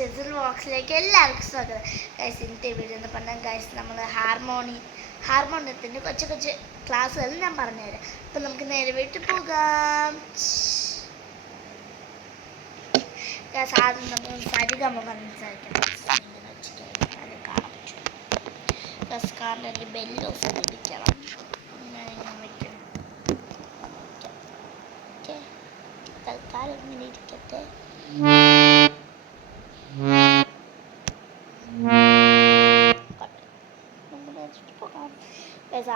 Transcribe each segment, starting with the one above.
ഷെസിൽ ബോക്സിലേക്ക് എല്ലാവർക്കും സ്വാഗതം. ഗൈസ്, ഇന്നത്തെ വീഡിയോ എന്ന് പറഞ്ഞാൽ ഗൈസ് നമ്മൾ ഹാർമോണിയത്തിൻ്റെ കൊച്ചു കൊച്ചു ക്ലാസ്സുകൾ ഞാൻ പറഞ്ഞുതരാം. അപ്പം നമുക്ക് നേരെ വീട്ടിൽ പോകാം. ഗൈസ്, ആദ്യം നമ്മൾ സരിഗമ പറഞ്ഞ് സംസാരിക്കണം. ഇങ്ങനെ വെച്ചിട്ട് അത് കാണാൻ പറ്റും. ഗൈസ്, കാറിൻ്റെ ബെല്ല് ഓഫ് പിടിക്കണം. ഇങ്ങനെ വയ്ക്കണം. ഓക്കെ, തൽക്കാലം ഇങ്ങനെ ഇരിക്കട്ടെ.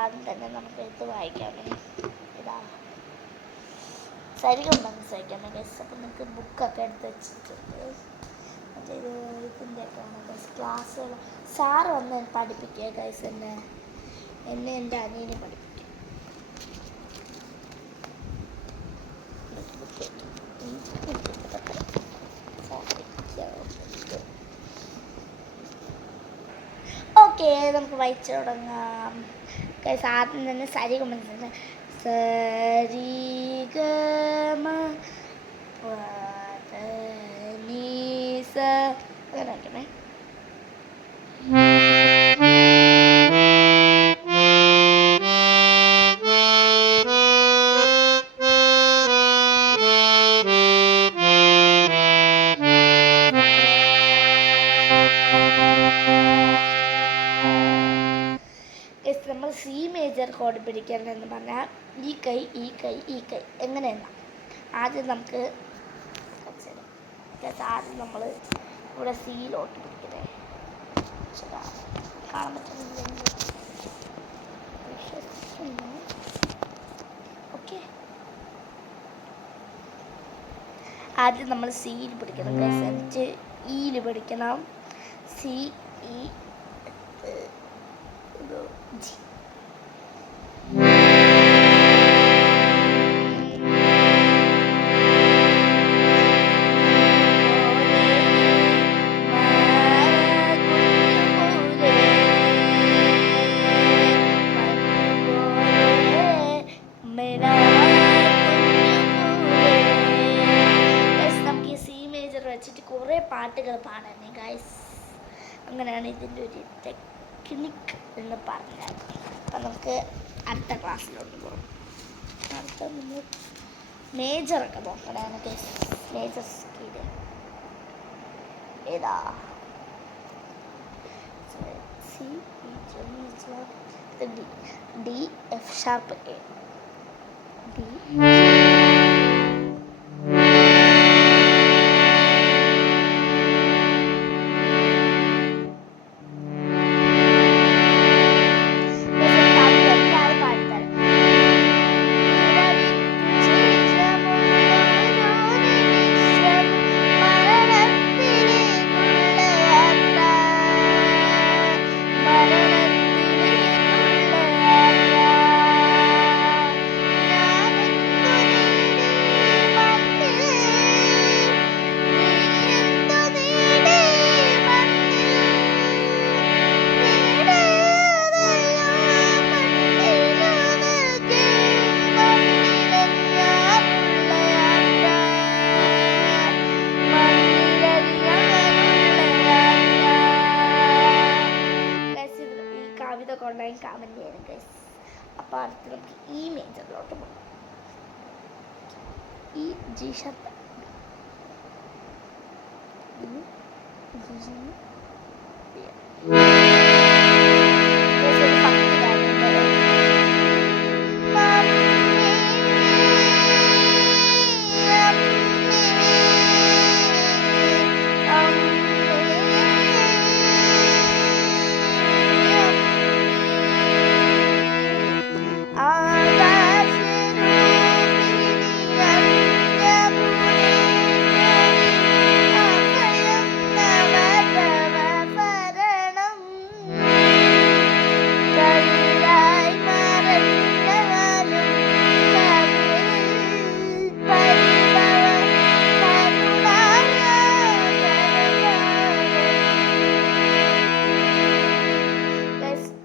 ആദ്യം തന്നെ നമുക്ക് ഇത് വായിക്കാം. ഇതാ സരിഗമ സഹിക്കാം ഗൈസ്. അപ്പം നമുക്ക് ബുക്കൊക്കെ എടുത്ത് വെച്ചിട്ടുണ്ട്. മറ്റേ ഇതിൻ്റെ ഒക്കെ ആണ് ഗൈസ് ക്ലാസ്സുകൾ. സാറ് വന്ന് പഠിപ്പിക്കുക ഗൈസ്. എന്നെ എൻ്റെ അനിയനെ പഠിപ്പിക്കും. ഓക്കെ, നമുക്ക് വായിച്ചു തുടങ്ങാം. ഗൈസ്, ആദ്യം തന്നെ സരിഗമ സരിഗമ പദനീസ അങ്ങനെ വയ്ക്കണേ. നമ്മൾ സി മേജർ കോഡ് പിടിക്കണമെന്ന് പറഞ്ഞാൽ ഈ കൈ ഈ കൈ ഈ കൈ എങ്ങനെയല്ല. ആദ്യം നമുക്ക് നമ്മൾ ഇവിടെ സിയിലോട്ട് പിടിക്കണേ. കാണാൻ പറ്റുന്നില്ലെങ്കിൽ ഓക്കെ. ആദ്യം നമ്മൾ സിയിൽ പിടിക്കണം ഗൈസ്, എന്നിട്ട് ഇയിൽ പിടിക്കണം. C E G. നമുക്ക് ഈ സി മേജർ വെച്ചിട്ട് കുറേ പാട്ടുകൾ പാടാനേ ഗൈസ്. അങ്ങനെയാണ് ഇതിൻ്റെ ഒരു ടെക്നിക്ക് എന്ന് പറഞ്ഞാൽ. അപ്പം നമുക്ക് അടുത്ത ക്ലാസ്സിലോട്ട് പോകും. അടുത്ത നമ്മൾ മേജറൊക്കെ നോക്കണേ ഗൈസ്. മേജർ സ്കെയിൽ ഏതാ? C D F sharp A D. കൊണ്ടായി കമൻറ്റ് ചെയ്യണം ഗൈസ്. അപ്പോൾ അടുത്ത് നമുക്ക് ഈ മേജറിലോട്ട് പോകാം. ഈ ജി ഷാർപ്പ്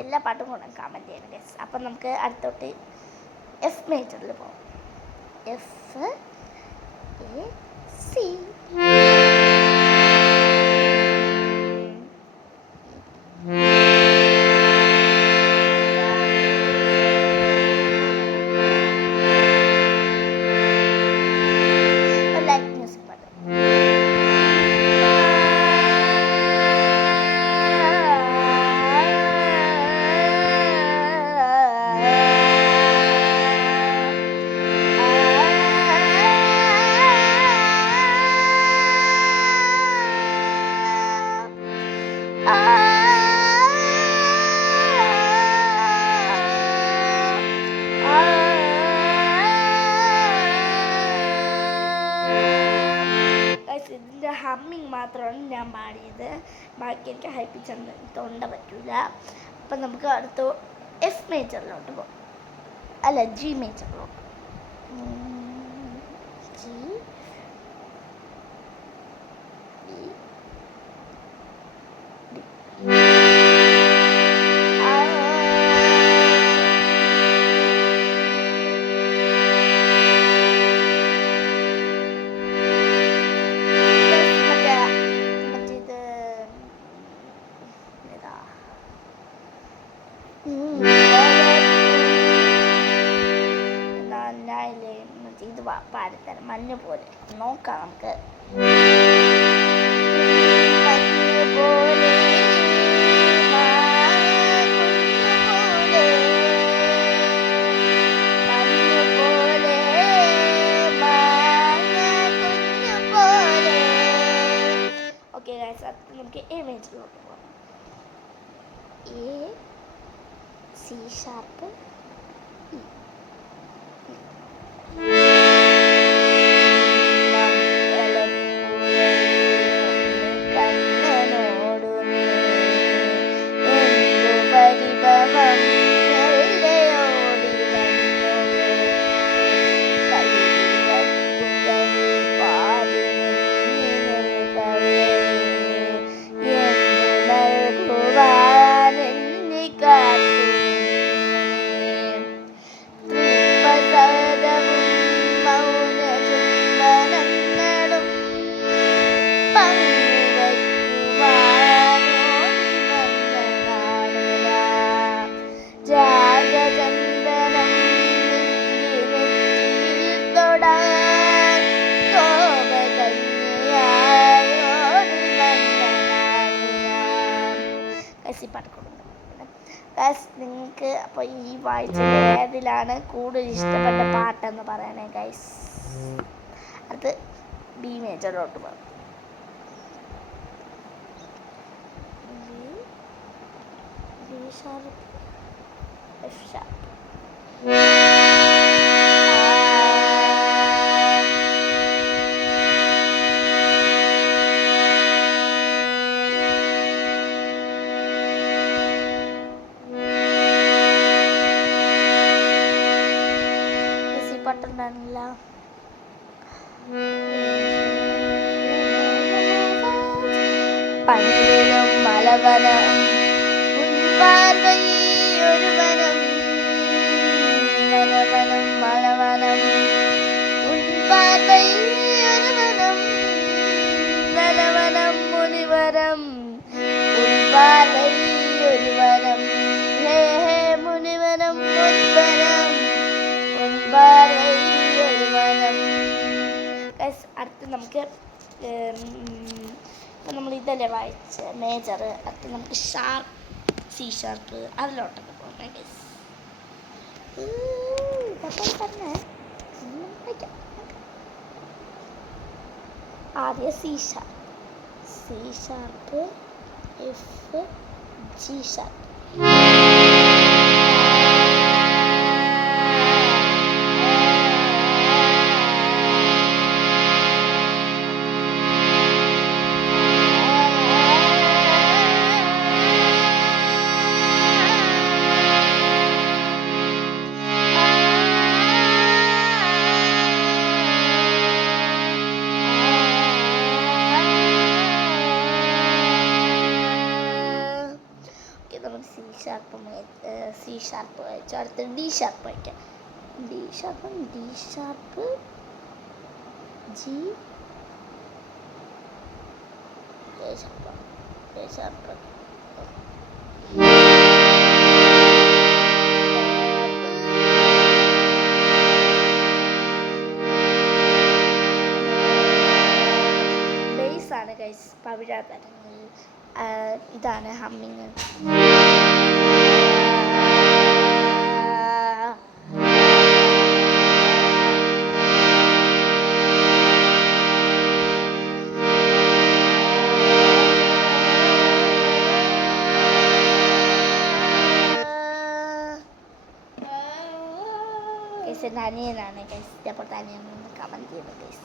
എല്ലാ പാട്ടും കൊണ്ടും കമൻറ്റ് ചെയ്യണം ഗൈസ്. അപ്പം നമുക്ക് അടുത്തോട്ട് എഫ് മേജറിൽ പോകാം. F A C. ഹമ്മിങ് മാത്രമാണ് ഞാൻ പാടിയത്. ബാക്കി എനിക്ക് ഹൈ പിച്ച് തൊണ്ട പറ്റൂല. അപ്പം നമുക്ക് അടുത്ത എഫ് മേജറിലോട്ട് പോകാം. അല്ല, ജി മേജറിലോട്ട്. ജി ഇത് പാടിത്തരാം. മഞ്ഞ് പോലെ നോക്കാം നമുക്ക്. മഞ്ഞ് പോലെ ഓക്കെ ഗൈസ്, അത് നമുക്ക് എ മേജറിലോട്ട് പോകാം. A, C sharp, E. നിങ്ങൾക്ക് അപ്പോൾ ഈ വായിച്ചത് ഏതിലാണ് കൂടുതൽ ഇഷ്ടപ്പെട്ട പാട്ടെന്ന് പറയണേ ഗൈസ്. അത് ബി മേജറിലോട്ട് പോകും. B sharp, F sharp. പാട്ടുണ്ടായിരുന്നില്ല. പനിരും മലവനം ഒരു വനം, വനവനം മലവനം ഒരു വനം, വനവനം മുനിവരം ഒരു വനം, ഹേ ഹേ മുനിവനം മുനിവരം. അടുത്ത് നമുക്ക് ഇപ്പം നമ്മൾ ഇതല്ലേ വായിച്ച മേജർ. അടുത്ത് നമുക്ക് ഷാർപ്പ്, സി ഷാർപ്പ്, അതിലോട്ടൊക്കെ പോകാം ഗൈസ്. തന്നെ വായിക്കാം. ആദ്യം C sharp, F, G sharp. C sharp വായിച്ചു. അടുത്ത് ഡി ഷാർപ്പ് വായിക്കാം. D sharp, G, A sharp, base ആണ് ഗൈസ്. പവിഴാതരങ്ങൾ. ഇതാണ് ഹമ്മിങ്. എൻ്റെ അനിയനാണ് ഗൈസ്. ഇതേപോലത്തെ അനിയനൊന്ന് കമൻറ്റ് ചെയ്ത് ഗൈസ്.